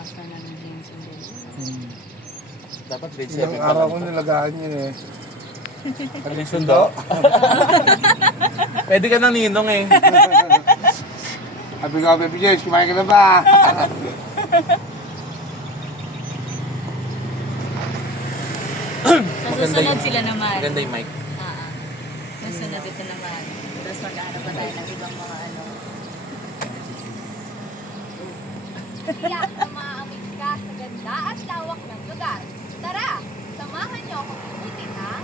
master na ng James and James. Dapat grade 7 Ilang pa araw lang ko ito. nilagahan yun eh. Pwede sundo? Pwede ka ng ninong eh. Sabi ko, Baby James, kumain ka na ba? Sa susunod sila naman. Maganda yung mic. Susunod ito naman. Tapos magkahanap pa tayo ng ibang mga ano. Tiyak na maaamis ka sa ganda at lawak ng lugar. Tara, samahan niyo akong ikutin, ha?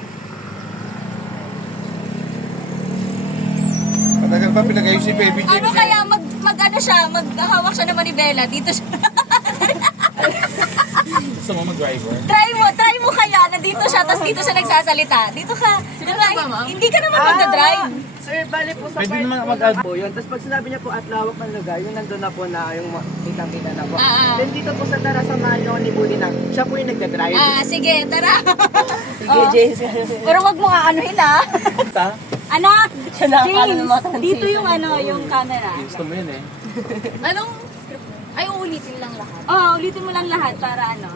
Matagal pa pinagayos si Baby James. Ano kaya mag-ano siya, maghahawak siya ng manibela. Dito siya. Gusto mo mag-driver? Try mo kaya. Nandito siya, tapos dito siya nagsasalita. Dito ka. Diba, hindi ka naman magdadrive. Sir, bali po sa Pwede part naman po mag-add. po yun. Tapos pag sinabi niya po at lawak ng lugar, yung nandun na po na yung kitang-kita na po. Then dito po sa Tara Samahan niyo ni Buddy na siya po yung nagdadrive. Sige, tara. Sige, Jace. Pero wag mo aanuhin ha. Ta? Anak, nakakala James, ng mga transition. dito yung ano, yung camera. Gusto mo yun eh. Anong script? Ay, uulitin lang lahat. Ulitin mo lang lahat para ano.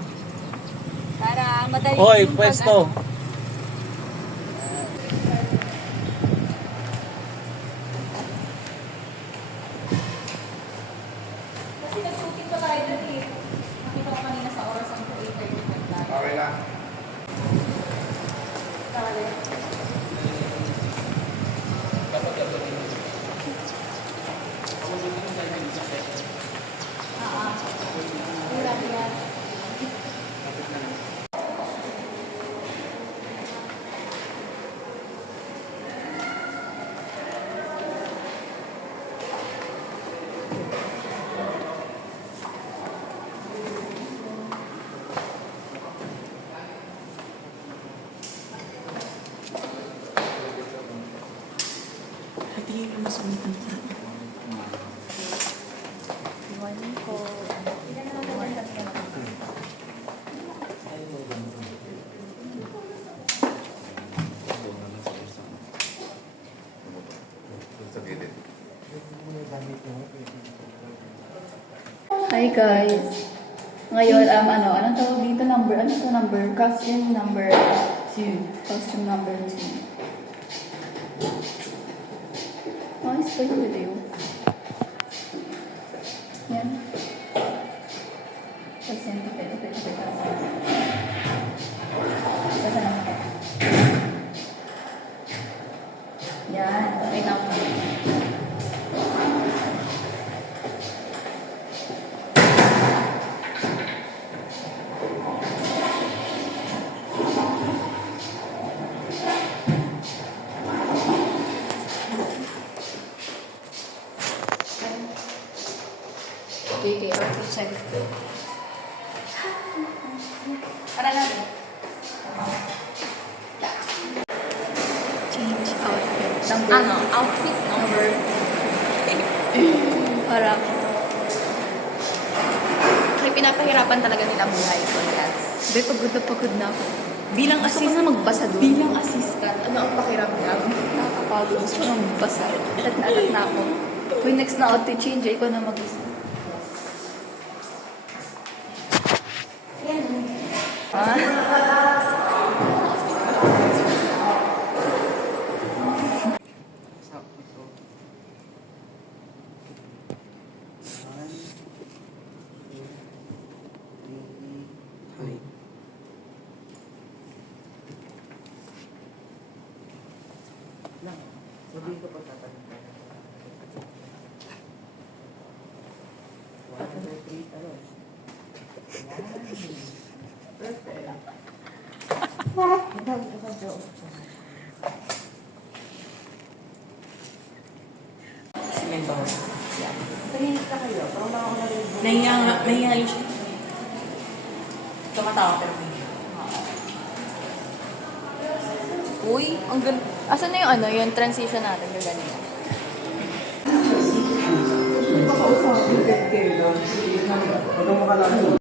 Para madali Hoy, yung pwesto. pag-ano. Kasi nag-shooting pa tayo dun eh. Nakita ko kanina sa oras ang 8:30. Okay na. Hi guys! Ngayon, anong tawag dito? Number? Costume number 2. Costume number 2. Ayos ba yung video? Yan. Pasente, pwede. Saan na ako? Yan. Wait lang. Okay, check. Para natin. Change outfit. Outfit number. Para kaya pinapahirapan talaga nila buhay ko. Yes. Be, pagod na ako. Bilang assistant na magbasa doon. Bilang assistant, ano ang pakiramdam? Nakakapagod. Gusto ko nang magbasa. Atat na ako. When next na outfit change, ikaw na mag-isa. Sabihin ko pa tatanong. 1, 2, 3, ano? Perfect. Tahimik na kayo. Parang ako na rin. Nahiya yun siya. Tumatawa pero hindi. Uy, ang ganda. Asan na yung yung transition natin, yung ganito? Baka usapin, get care lang. Huwag mo ka lang.